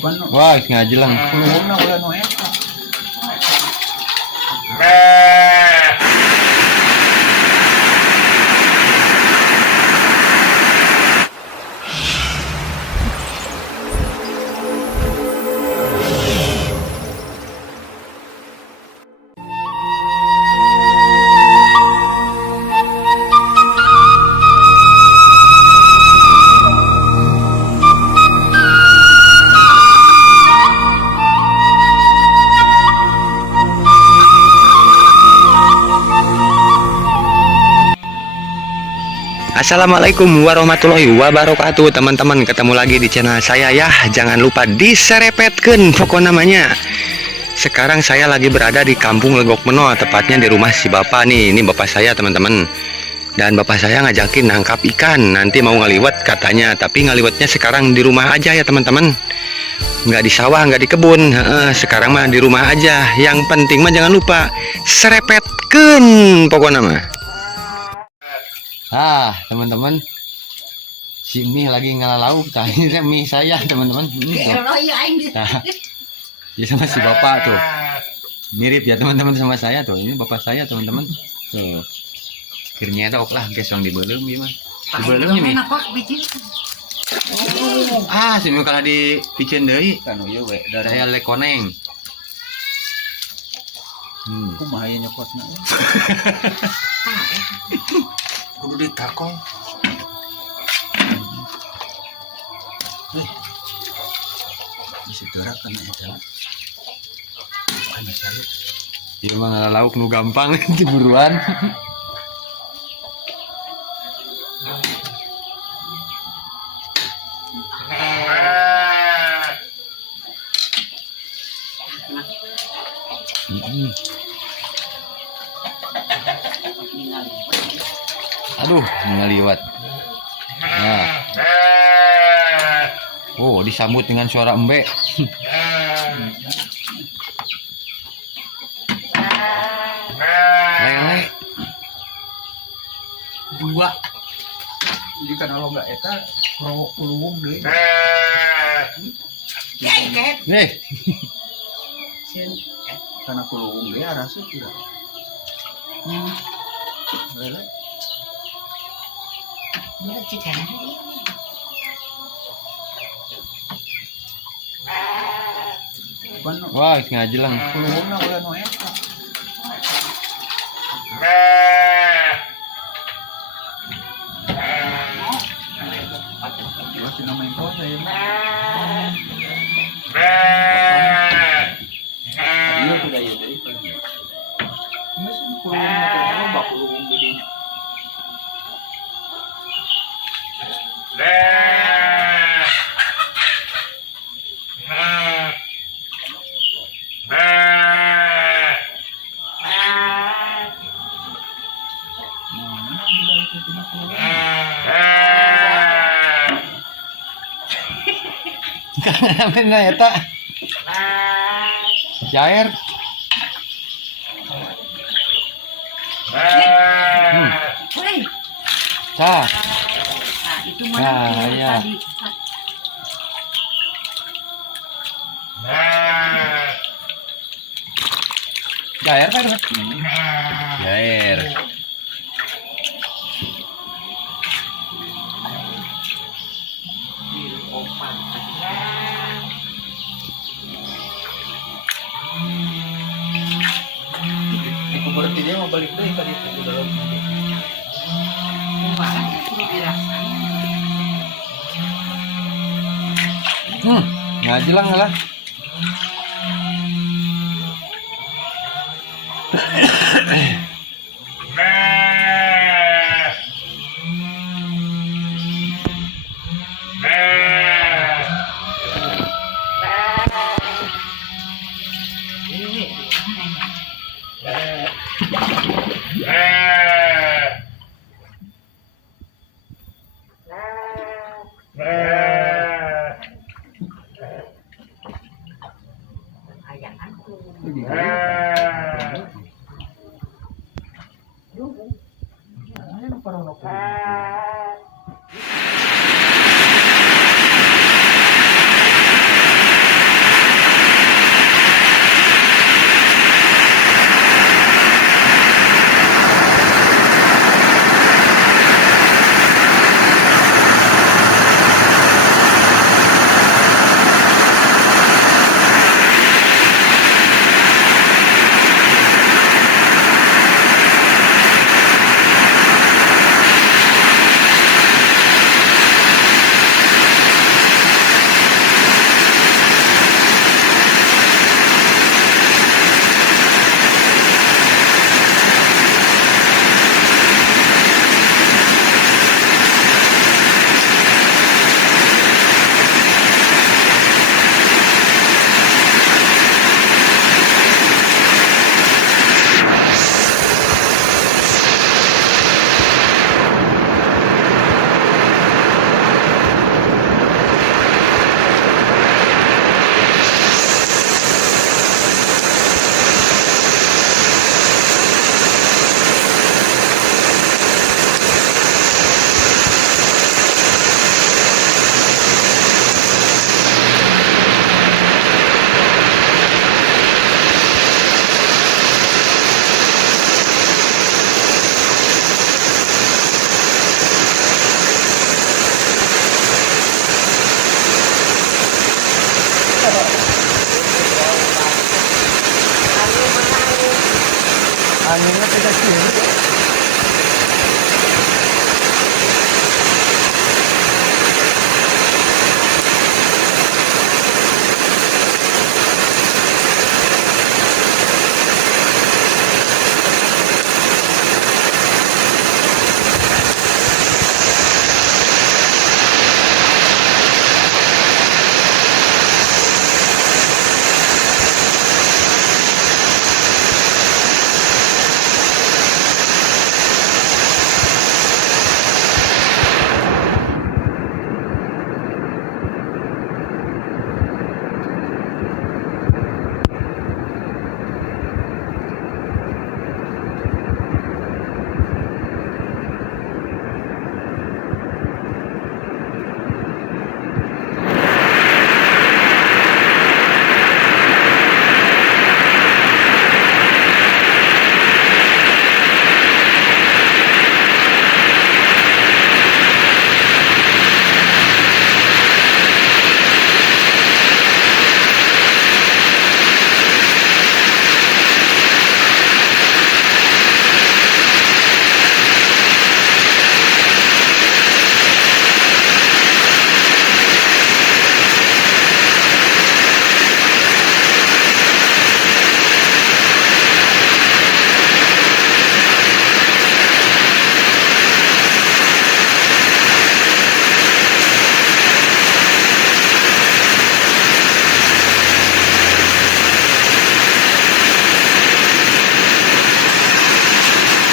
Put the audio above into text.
Wah, ngaji lang. Assalamualaikum warahmatullahi wabarakatuh, teman-teman. Ketemu lagi di channel saya ya. Jangan lupa diserepetkan pokok namanya. Sekarang saya lagi berada di Kampung Legok Meno, tepatnya di rumah si bapak nih. Ini bapak saya, teman-teman. Dan bapak saya ngajakin nangkap ikan. Nanti mau ngaliwat katanya, tapi ngaliwatnya sekarang di rumah aja ya, teman-teman. Nggak di sawah, nggak di kebun. Sekarang mah di rumah aja. Yang penting mah jangan lupa serepetkan pokok nama. Teman-teman, si mie lagi ngalalau. Tanya mie saya, teman-teman. Ya sama si bapak tuh. Mirip ya, teman-teman, sama saya tuh. Ini bapak saya, teman-teman. Tuh. Akhirnya ada lah guys yang dibelum gimana? Dibelum ini. Si mie kalah di picen deui kan ieu we. Daya lekoneng. Kumaha ieu nyokotna? Kudu ditakong. Bisa dorak kana eta. Kana salut. Ieu mah lauk nu gampang diburuan. Aduh, ngeliwat. Nah. Disambut dengan suara embek. Lele. Dua. Jadi kana loba eta kuluwung deui. Nih. Kana kuluwung deui araseup udah. Lele. Wah, ngaji lang. Kuluwungna ulah nu eta. Masih namain kau saya. Dia sudah ya dari pagi. Masih kuluwungna loba kuluwung gede. Karena eta cair. Cah. Itu mana ya. Cair kan? Cair. Itu berarti dia mau balik deh tadi ke dalam. Ngaji lang lah. Anginnya tidak sih.